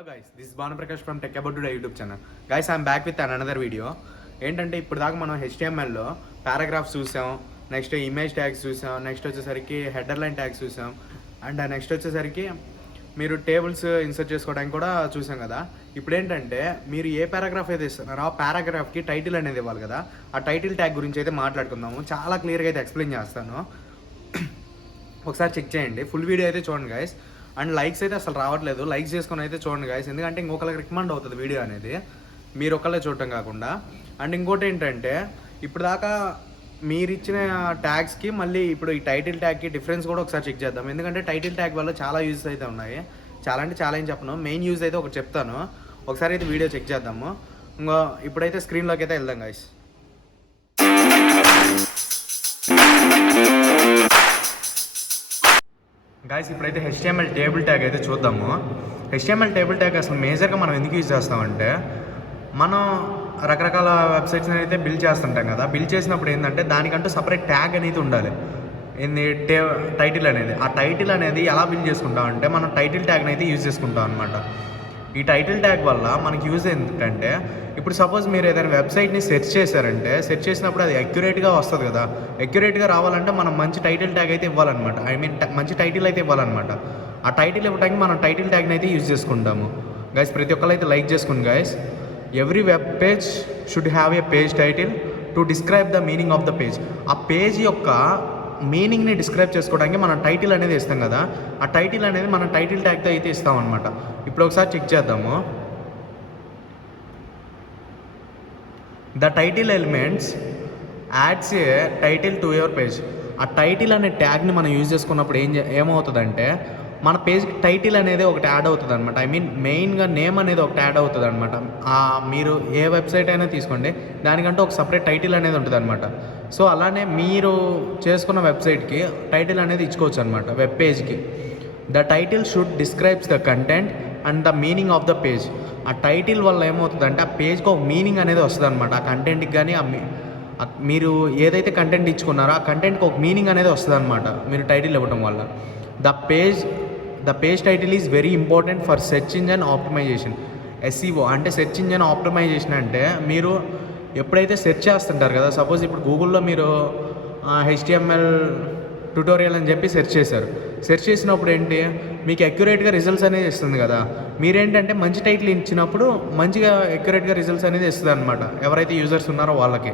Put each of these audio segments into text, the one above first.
Hello guys, this is Bhanuprakash from TechAboutToDie YouTube channel. Guys, I'm back with another video. ఏంటంటే ఇప్పుడు దాకా మనం HTMLలో paragraphs చూసాం, నెక్స్ట్ ఇమేజ్ ట్యాగ్స్ చూసాం, నెక్స్ట్ వచ్చేసరికి హెడర్ లైన్ ట్యాగ్స్ చూసాం, అండ్ నెక్స్ట్ వచ్చేసరికి మీరు టేబుల్స్ ఇన్సర్ట్ చేసుకోవడానికి కూడా చూసాం కదా. ఇప్పుడు ఏంటంటే మీరు ఏ పారాగ్రాఫ్ అయితే ఇస్తున్నారో ఆ పారాగ్రాఫ్కి టైటిల్ అనేది ఇవ్వాలి కదా. ఆ టైటిల్ ట్యాగ్ గురించి అయితే మాట్లాడుకుందాము. చాలా క్లియర్గా అయితే ఎక్స్ప్లెయిన్ చేస్తాను. ఒకసారి చెక్ చేయండి, ఫుల్ వీడియో అయితే చూడండి గైస్. అండ్ లైక్స్ అయితే అసలు రావట్లేదు, లైక్స్ చేసుకొని అయితే చూడండి గైస్, ఎందుకంటే ఇంకొకరికి రికమెండ్ అవుతుంది వీడియో అనేది, మీరు ఒకళ్ళే చూడటం కాకుండా. అండ్ ఇంకోటి ఏంటంటే ఇప్పుడు దాకా మీరు ఇచ్చిన ట్యాగ్స్కి మళ్ళీ ఇప్పుడు ఈ టైటిల్ ట్యాగ్కి డిఫరెన్స్ కూడా ఒకసారి చెక్ చేద్దాం. ఎందుకంటే టైటిల్ ట్యాగ్ వల్ల చాలా యూజెస్ అయితే ఉన్నాయి. చాలా అంటే చాలా ఏం చెప్పను, మెయిన్ యూజ్ అయితే ఒకటి చెప్తాను. ఒకసారి అయితే వీడియో చెక్ చేద్దాము. ఇంకో ఇప్పుడైతే స్క్రీన్లోకి అయితే వెళ్దాం గైస్. గాయస్, ఇప్పుడైతే HTML టేబుల్ ట్యాగ్ అయితే చూద్దాము. HTML టేబుల్ ట్యాగ్ అసలు మేజర్గా మనం ఎందుకు యూజ్ చేస్తామంటే, మనం రకరకాల వెబ్సైట్స్ని అయితే బిల్డ్ చేస్తుంటాం కదా. బిల్డ్ చేసినప్పుడు ఏంటంటే దానికంటూ సపరేట్ ట్యాగ్ అనేది ఉండాలి. ఏంది టైటిల్ అనేది. ఆ టైటిల్ అనేది ఎలా బిల్డ్ చేసుకుంటామంటే మనం టైటిల్ ట్యాగ్ని అయితే యూజ్ చేసుకుంటాం అనమాట. ఈ టైటిల్ ట్యాగ్ వల్ల మనకి యూజ్ ఏంటంటే, ఇప్పుడు సపోజ్ మీరు ఏదైనా వెబ్సైట్ని సెర్చ్ చేశారంటే, సెర్చ్ చేసినప్పుడు అది అక్యురేట్గా వస్తుంది కదా. అక్యురేట్గా రావాలంటే మనం మంచి టైటిల్ ట్యాగ్ అయితే ఇవ్వాలన్నమాట. ఐ మీన్ మంచి టైటిల్ అయితే ఇవ్వాలన్నమాట. ఆ టైటిల్ ఇవ్వడానికి మనం టైటిల్ ట్యాగ్ని అయితే యూజ్ చేసుకుంటాము. గైస్, ప్రతి ఒక్కరు అయితే లైక్ చేసుకోండి guys. Every web page should have a page title to describe the meaning of the page. ఆ పేజ్ యొక్క మీనింగ్ని డిస్క్రైబ్ చేసుకోవడానికి మనం టైటిల్ అనేది ఇస్తాం కదా. ఆ టైటిల్ అనేది మనం టైటిల్ ట్యాగ్తో అయితే ఇస్తాం అనమాట. ఇప్పుడు ఒకసారి చెక్ చేద్దాము. The title elements ads A title to your page. ఆ టైటిల్ అనే ట్యాగ్ని మనం యూజ్ చేసుకున్నప్పుడు ఏమవుతుందంటే మన పేజ్కి టైటిల్ అనేది ఒకటి యాడ్ అవుతుంది అనమాట. ఐ మీన్ మెయిన్గా నేమ్ అనేది ఒకటి యాడ్ అవుతుంది అనమాట. మీరు ఏ వెబ్సైట్ అయినా తీసుకోండి, దానికంటే ఒక సపరేట్ టైటిల్ అనేది ఉంటుంది అనమాట. సో అలానే మీరు చేసుకున్న వెబ్సైట్కి టైటిల్ అనేది ఇచ్చుకోవచ్చు అనమాట. వెబ్ పేజ్కి the title should describes the content and the meaning of the page. ఆ టైటిల్ వల్ల ఏమవుతుందంటే ఆ పేజ్కి ఒక మీనింగ్ అనేది వస్తుంది అనమాట. ఆ కంటెంట్కి కానీ మీరు ఏదైతే కంటెంట్ ఇచ్చుకున్నారో ఆ కంటెంట్కి ఒక మీనింగ్ అనేది వస్తుంది అనమాట మీరు టైటిల్ ఇవ్వడం వల్ల. The page title is very important for search engine optimization. SEO అంటే సెర్చ్ ఇంజన్ ఆప్టిమైజేషన్ అంటే మీరు ఎప్పుడైతే సెర్చ్ చేస్తుంటారు కదా, సపోజ్ ఇప్పుడు గూగుల్లో మీరు HTML ట్యుటోరియల్ అని చెప్పి సెర్చ్ చేశారు. సెర్చ్ చేసినప్పుడు ఏంటి, మీకు అక్యురేట్గా రిజల్ట్స్ అనేది ఇస్తుంది కదా. మీరేంటంటే మంచి టైటిల్ ఇచ్చినప్పుడు మంచిగా అక్యురేట్గా రిజల్ట్స్ అనేది ఇస్తుంది అనమాట ఎవరైతే యూజర్స్ ఉన్నారో వాళ్ళకి.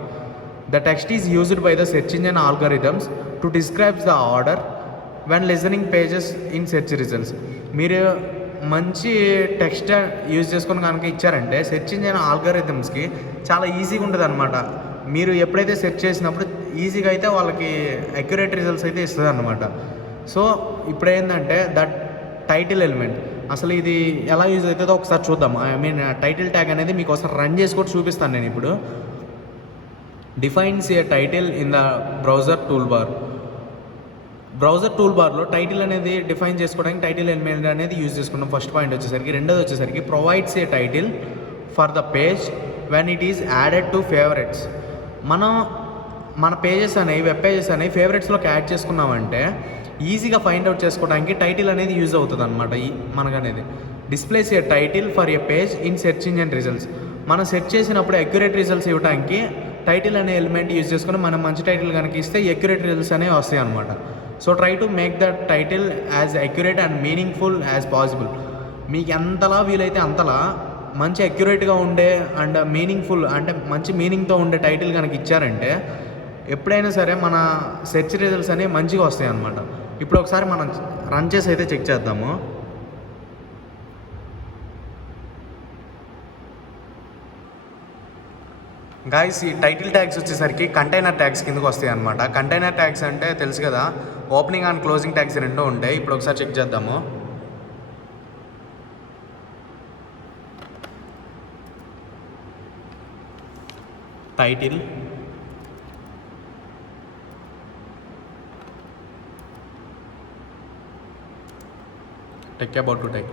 The text is used by the search engine algorithms to describes the order when listening pages in search results. మీరు మంచి టెక్స్ట్ యూజ్ చేసుకొని కనుక ఇచ్చారంటే సెర్చ్ ఇంజిన్ ఆల్గారిథమ్స్కి చాలా ఈజీగా ఉంటుంది అనమాట. మీరు ఎప్పుడైతే సెర్చ్ చేసినప్పుడు ఈజీగా అయితే వాళ్ళకి అక్యురేట్ రిజల్ట్స్ అయితే ఇస్తుంది అనమాట. సో ఇప్పుడు ఏంటంటే దట్ టైటిల్ ఎలిమెంట్ అసలు ఇది ఎలా యూజ్ అవుతుందో ఒకసారి చూద్దాం. ఐ మీన్ టైటిల్ ట్యాగ్ అనేది మీకు ఒకసారి రన్ చేసి కూడా చూపిస్తాను నేను ఇప్పుడు. Defines a title in the browser tool బార్లో టైటిల్ అనేది డిఫైన్ చేసుకోవడానికి టైటిల్ ఎలిమెంట్ అనేది యూజ్ చేసుకున్నాం ఫస్ట్ పాయింట్ వచ్చేసరికి. రెండోది వచ్చేసరికి provides a title for the page when it is added to favourites. మన పేజెస్ అనేవి వెబ్ పేజెస్ అనేవి ఫేవరెట్స్లోకి యాడ్ చేసుకున్నామంటే ఈజీగా ఫైండ్ అవుట్ చేసుకోవడానికి టైటిల్ అనేది యూజ్ అవుతుంది అనమాట. మనకనేది displays a title for a page in search engine results. మనం సెర్చ్ చేసినప్పుడు అక్యురేట్ రిజల్ట్స్ ఇవ్వడానికి టైటిల్ అనే ఎలిమెంట్ యూజ్ చేసుకుని మనం మంచి టైటిల్ కనుక ఇస్తే అక్యురేట్ రిజల్ట్స్ అనేవి వస్తాయి అనమాట. So try to make the title as accurate and meaningful as possible. మీకు ఎంతలా వీలైతే అంతలా మంచి అక్యురేట్గా ఉండే అండ్ మీనింగ్ఫుల్ అంటే మంచి మీనింగ్తో ఉండే టైటిల్ కనుక ఇచ్చారంటే ఎప్పుడైనా సరే మన సెర్చ్ రిజల్ట్స్ అనేవి మంచిగా వస్తాయి అన్నమాట. ఇప్పుడు ఒకసారి మనం రన్ చేసి అయితే చెక్ చేద్దాము. గాయస్, ఈ టైటిల్ ట్యాగ్స్ వచ్చేసరికి కంటైనర్ ట్యాగ్స్ కిందకు వస్తాయి అనమాట. కంటైనర్ ట్యాగ్స్ అంటే తెలుసు కదా, ఓపెనింగ్ అండ్ క్లోజింగ్ ట్యాగ్స్ రెండూ ఉంటాయి. ఇప్పుడు ఒకసారి చెక్ చేద్దాము. Title, TechAboutToDie.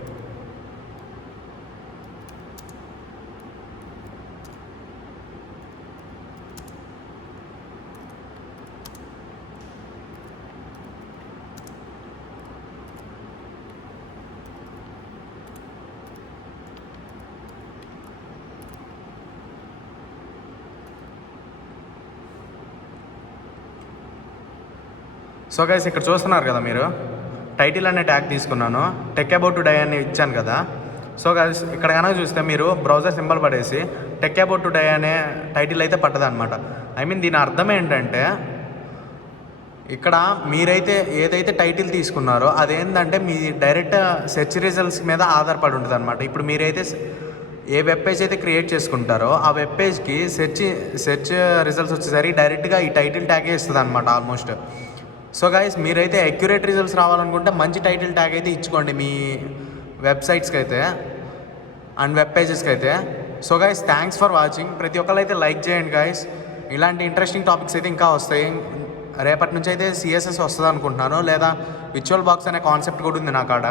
సో గైస్ ఇక్కడ చూస్తున్నారు కదా మీరు, టైటిల్ అనే ట్యాగ్ తీసుకున్నాను, టెక్ అబౌట్ టుడే అని ఇచ్చాను కదా. సో గైస్ ఇక్కడ కనుక చూస్తే మీరు బ్రౌజర్ సింబల్ పడేసి టెక్ అబౌట్ టుడే అనే టైటిల్ అయితే పట్టదనమాట. ఐ మీన్ దీని అర్థం ఏంటంటే ఇక్కడ మీరైతే ఏదైతే టైటిల్ తీసుకున్నారో అదేంటంటే మీ డైరెక్ట్ సెర్చ్ రిజల్ట్స్ మీద ఆధారపడి ఉంటుంది అనమాట. ఇప్పుడు మీరైతే ఏ వెబ్ పేజ్ అయితే క్రియేట్ చేసుకుంటారో ఆ వెబ్ పేజ్కి సెర్చ్ రిజల్ట్స్ వచ్చేసరికి డైరెక్ట్గా ఈ టైటిల్ ట్యాగే ఇస్తుంది అనమాట ఆల్మోస్ట్. సో గైస్ మీరైతే అక్యురేట్ రిజల్ట్స్ రావాలనుకుంటే మంచి టైటిల్ ట్యాగ్ అయితే ఇచ్చుకోండి మీ వెబ్సైట్స్కి అయితే అండ్ వెబ్ పేజెస్కి అయితే. So guys thanks for watching. ప్రతి ఒక్కరు అయితే లైక్ చేయండి గైస్. ఇలాంటి ఇంట్రెస్టింగ్ టాపిక్స్ అయితే ఇంకా వస్తాయి. రేపటి నుంచి అయితే సిఎస్ఎస్ వస్తుంది అనుకుంటున్నాను, లేదా విజువల్ బాక్స్ అనే కాన్సెప్ట్ కూడా ఉంది నా కాడ.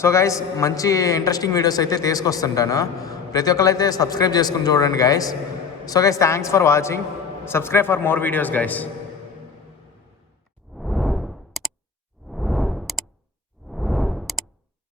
సో గైస్ మంచి ఇంట్రెస్టింగ్ వీడియోస్ అయితే తీసుకొస్తుంటాను. ప్రతి ఒక్కరు అయితే సబ్స్క్రైబ్ చేసుకుని చూడండి guys. So guys thanks for watching. Subscribe for more videos guys.